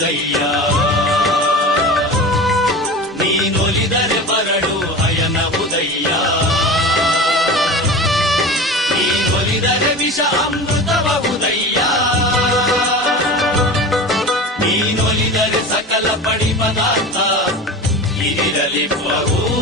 తోడయ్యా నీ నొలిదరి పరడు అయన ఉదయ్యా. నీ నొలిదరి విష అమృతవ ఉదయ్యా. నీ నొలిదరి సకల పడి పదార్థ ఇదిరలివ్వవు.